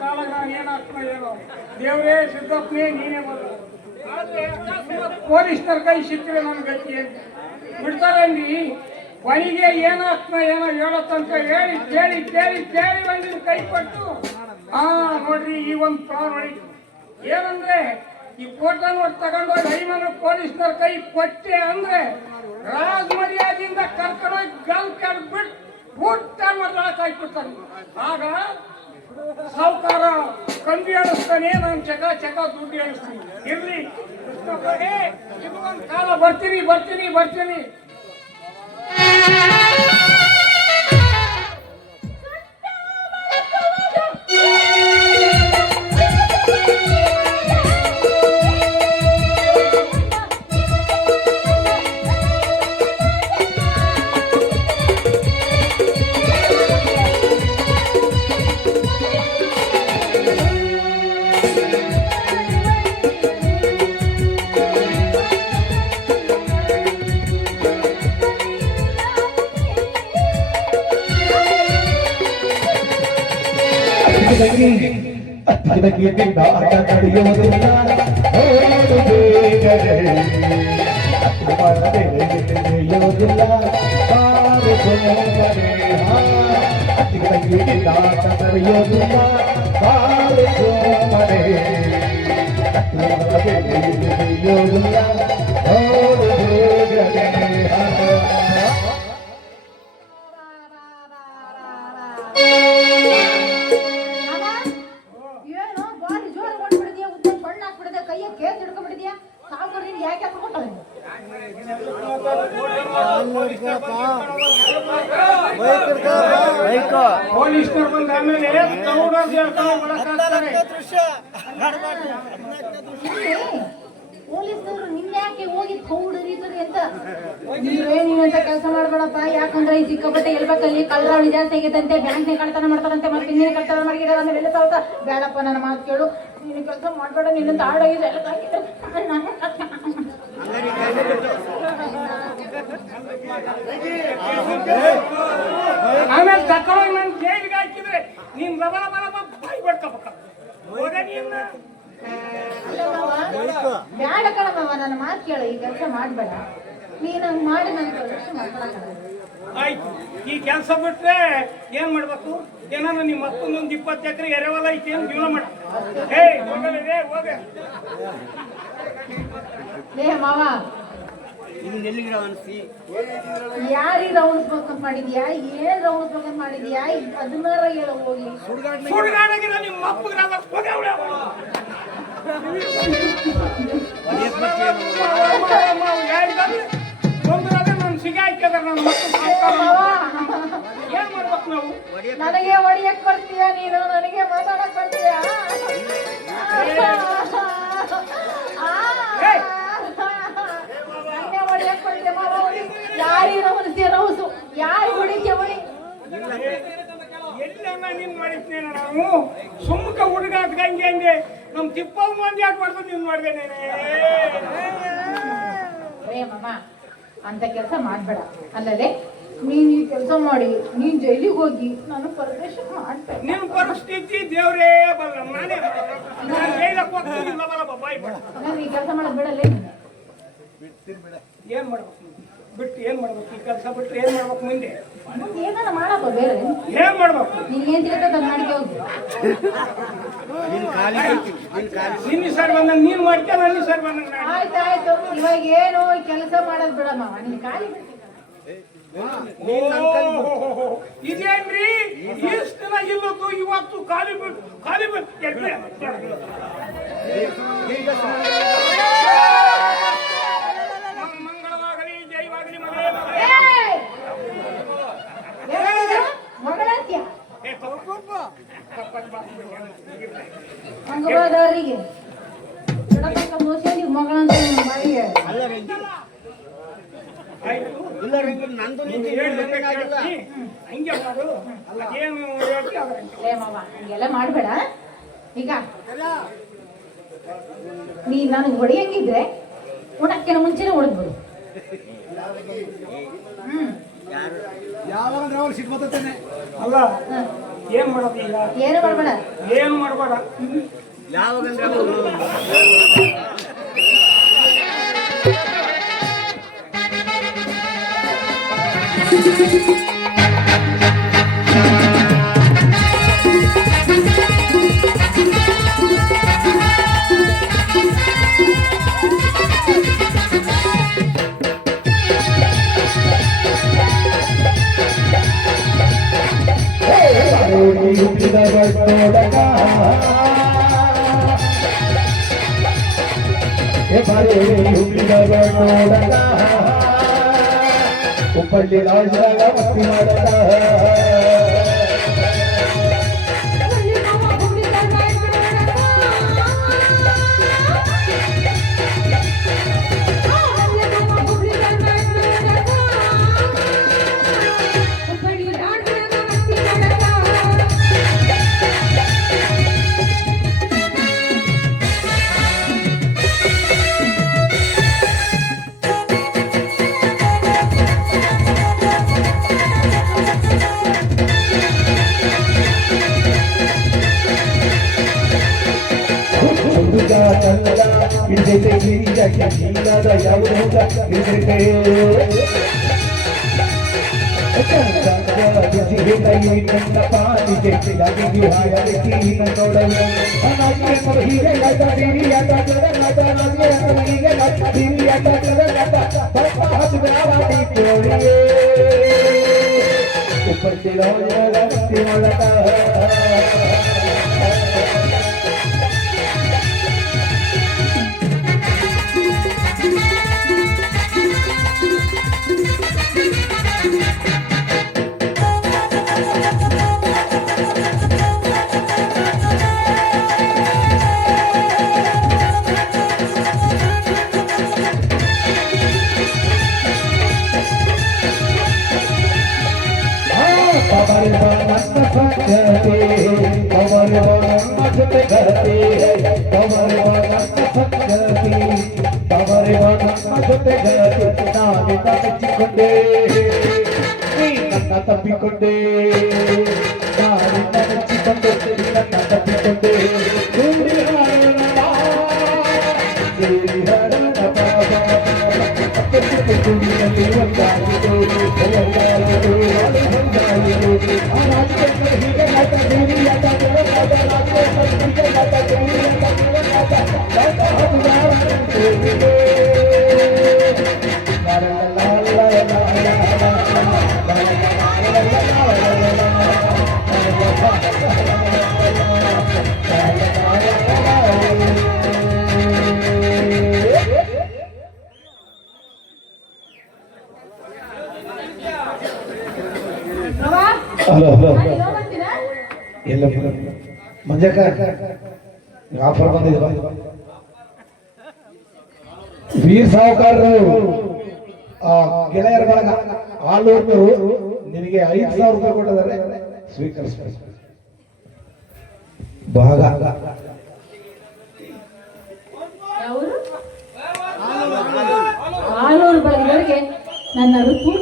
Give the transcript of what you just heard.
ಕಾಲಾಗ ನಾನು ಏನಾಗ್ತದೆ ಏನೋ ದೇವರೇ ಸಿದ್ದಪ್ಪನೇ ನೀನೇ ಬರು ಆದ್ರೆ ಪೊಲೀಸ್ನರ ಕೈ ಸಿಕ್ಕರೆ ನನ್ನ ಗತಿ ಅಂತ ಬಿಡ್ತಾರೇನ್ರಿ ಕೊನೆಗೆ ಏನಾಗ್ತದೆ ಏನೋ ಹೇಳತ್ತಂತ ಹೇಳಿ ಕೇಳಿ ಕೇಳಿ ಕೇಳಿ ಒಂದಿನ ಕೈ ಕೊಟ್ಟು ನೋಡ್ರಿ ಈ ಒಂದು ಪ್ರಾಣಿ ಏನಂದ್ರೆ ಈ ಫೋಟೋ ನೋಡಿ ತಗೊಂಡೋಗಿ ಐಮನ ಪೊಲೀಸ್ನರ ಕೈ ಕೊಟ್ಟೆ ಅಂದ್ರೆ ರಾಜ ಮರ್ಯಾದೆಯಿಂದ ಕರ್ಕೊಂಡೋಗಿ ಗಲ್ ಕಡ್ಬಿಟ್ಟು ಊಟ ಮಾಡ್ಲಾಕಾಯ್ಬಿಡ್ತಾನೆ ಆಗ ಸಾವುಕಾರ ಕಂಬಿ ಎಣಿಸ್ತಾನೆ ನಾನು ಚಕ ಚಕ ದುಡ್ಡು ಎಣಿಸ್ತೀನಿ ಇರ್ಲಿ ಇದು ಒಂದು ಕಾಲ ಬರ್ತೀನಿ ಬರ್ತೀನಿ ಬರ್ತೀನಿ ಅದಕ್ಕಿಂತ ಆಟ ನಡೆಯುವುದಿಲ್ಲ ನಡೆಯುವುದಿಲ್ಲ ಅದಕ್ಕಿಂತ ಆಟ ನಡೆಯುವುದಿಲ್ಲ ನಡೆಯುವುದಿಲ್ಲ ಪೊಲೀಸ್ನರು ಬಂದ ಆಮೇಲೆ ಪೊಲೀಸರು ನಿನ್ಯಾಕೆ ಹೋಗಿ ಕೌಡರಿತಾರೆ ಅಂತ ನೀವೇನಂತ ಕೆಲಸ ಮಾಡ್ಬೇಡಪ್ಪ ಯಾಕಂದ್ರೆ ಈ ಸಿಕ್ಕಾಪಟ್ಟೆ ಎಲ್ಬೇಕಲ್ಲಿ ಕಳ್ಳರಾವಳಿ ಜಾಸ್ತಿ ಆಗೈತಂತೆ ಬ್ಯಾಂಕ್ನೇ ಕಳ್ತನ ಮಾಡ್ತಾರಂತೆ ಮತ್ತೆ ಇನ್ನೇನು ಕಳ್ತನ ಮಾಡಿದ್ರೆ ಆಮೇಲೆ ಎಲ್ಲ ಸಾಲ್ತ ಬೇಡಪ್ಪ ನನ್ನ ಮಾತು ಕೇಳು ನೀನು ಕೆಲಸ ಮಾಡ್ಬೇಡ ನಿನ್ನ ತಾಡಾಗಿದೆ ಎಲ್ಲ ಆಮೇಲೆ ತಕೊಳ್ಳೋಗಿ ನಾನು ಜೈಲಿಗೆ ಹಾಕಿದ್ರೆ ನೀನ್ ರಬಲ ಬಲ ಬಾಯಿ ಬಡ್ಕೋಬೇಕ ಬೇಡ ಕಣಮ್ಮ ನನ್ನ ಮಾತು ಕೇಳು ಈ ಕೆಲಸ ಮಾಡ್ಬೇಡ ನೀನು ಹಂಗೆ ಮಾಡಿ ನನ್ನ ಕೆಲಸ ಮಾಡ್ಕೊಳಕ ಆಯ್ತು ಈ ಕೆಲಸ ಬಿಟ್ರೆ ಏನ್ ಮಾಡ್ಬೇಕು ಏನಾರ ನಿಮ್ಮ ಅಪ್ಪನೊಂದು 20 ಎಕರೆ ಎರೆವಲ ಐತಿ ಅಂತ ಜೀವನ ಮಾಡ ಮಾವ ಯಾರೀಗ ರೌಂಡ್ಸ್ಬೇಕಂತ ಮಾಡಿದ್ಯಾ ಏನ್ ರೌಂಡ್ಸ್ಬೇಕಂತ ಮಾಡಿದ್ಯಾ ಅದನ್ನ ಹೇಳ ಹೋಗಿ ಸುಡುಗಾಡಾಗಿರೋ ನಿಮ್ಮ ಅಪ್ಪಗೆ ನಾನು ಸಿಗಾಯ್ತದ ನನ್ನ ಏನ್ ಮಾಡ್ಬೇಕು ನಾವು ನನಗೆ ಹೊಡಿಯಕ್ ಬರ್ತೀಯ ನೀನು ನನಗೆ ಮಾತಾಡಕ್ ಬರ್ತೀಯ ಯಾರು ಹೊಡಿತೀಯ ಹೊಡಿ ಎಲ್ಲ ನೀನ್ ಮಾಡಿದ್ನೇ ನಾವು ಸುಮ್ಮಕ ಹುಡುಗಾಟ ಹಂಗೆ ಹಂಗೆ ನಮ್ ತಿಪ್ಪವ್ ಮಂದಿ ಯಾಕೆ ಮಾಡ್ಕೊಂಡು ನೀನ್ ಮಾಡಿದೆ ಮಾಮ ಅಂತ ಕೆಲಸ ಮಾಡ್ಬೇಡ ಅಲ್ಲದೆ ನೀನ್ ಈ ಕೆಲಸ ಮಾಡಿ ನೀನ್ ಜೈಲಿಗೆ ಹೋಗಿ ನಾನು ಪರದೇಶ ಮಾಡ್ತೇನೆ ನಿನ್ ಪರಿಸ್ಥಿತಿ ದೇವ್ರೇ ಬಲ್ಲ ನಾನೇ ನಾನು ಈ ಕೆಲಸ ಮಾಡೋದು ಬಿಡಲ್ಲ ಏನ್ ಮಾಡ್ಬೇಕು ಬಿಟ್ಟು ಏನ್ ಮಾಡ್ಬೇಕು ಈ ಕೆಲಸ ಬಿಟ್ಟು ಏನ್ ಮಾಡ್ಬೇಕು ಮುಂದೆ ಏನಾರ ಮಾಡಪ್ಪ ಬೇರೆ ಏನ್ ಮಾಡ್ಬೇಕು ನೀನ್ ಏನ್ ತಿಳ್ಕೊಂಡ್ ಅದ್ ಮಾಡಿಕೆ ಹೋಗಿ ನಿನ್ನ ಸರ್ ಬಂದಂಗ ನೀನ್ ಮಾಡ್ತೀಯ ನನ್ನ ಸರ್ ಬಂದಂಗ ಆಯ್ತಾಯ್ತು ಇವಾಗ ಏನು ಕೆಲಸ ಮಾಡೋದ್ ಬಿಡಮ್ಮ ನಿನ್ ಖಾಲಿ ಇದೇನ್ರಿ ಇಷ್ಟ ದಿನ ಇಲ್ಲದ್ದು ಇವತ್ತು ಖಾಲಿ ಬಿಟ್ಟು ಮಂಗಳವಾಗಲಿ ಜೈವಾಗಲಿ ಮಗಳಾತ್ಯ ಹಂಗಬಾದವರಿಗೆ ಮೋಸ ಮಗಳಂತ ಬಾಯಿಗೆ ಹಂಗೆಲ್ಲ ಮಾಡ್ಬೇಡ ಈಗ ನೀ ನನಗೆ ಹೊಡೆಯಂಗಿದ್ರೆ ಉಣಕ್ಕಿನ ಮುಂಚೆನೆ ಹೊಡೆದ್ಬಿಡು ಅಲ್ಲ ಏನ್ ಮಾಡೋದು ಈಗ ಏನು ಮಾಡ್ಬೇಡ ಏನ್ ಮಾಡಬೇಡ. ಹುಟ್ಟಿದ ಬಟ್ಟೋಡಕ ಹುಟ್ಟಿದ ಬಟ್ಟೋಡಕ ಉಪ್ಪಳ್ಳಿ ರಾಜಾಗ ಮಸ್ತಿ ಮಾಡಕ ಇಲ್ಲದ ಯಾವುದ ಕಂಡ ಪಾಲಿಗೆ ನೋಡಲು ಉಪ್ಪಟ್ಟಿರೋ ಒಳಗ ತಪ್ಪಿಕೊಂಡೆ ತಪ್ಪಿಕೊಂಡೆ ಹಲೋ ಎಲ್ಲ ಮಂಜಕ್ಕ ಆಫರ್ ಬಂದಿದೆ. ವೀರ್ ಸಾಹುಕಾರರು ಗೆಳೆಯರ ಬಳಗ ಆಲೂರ್ನವರು ನಿನಗೆ 5,000 ರೂಪಾಯಿ ಕೊಟ್ಟಿದ್ದಾರೆ, ಸ್ವೀಕರಿಸಬೇಕು. ಭಾಗ ಆಲೂರು ಬಳಗದವರಿಗೆ ನನ್ನ ಋತು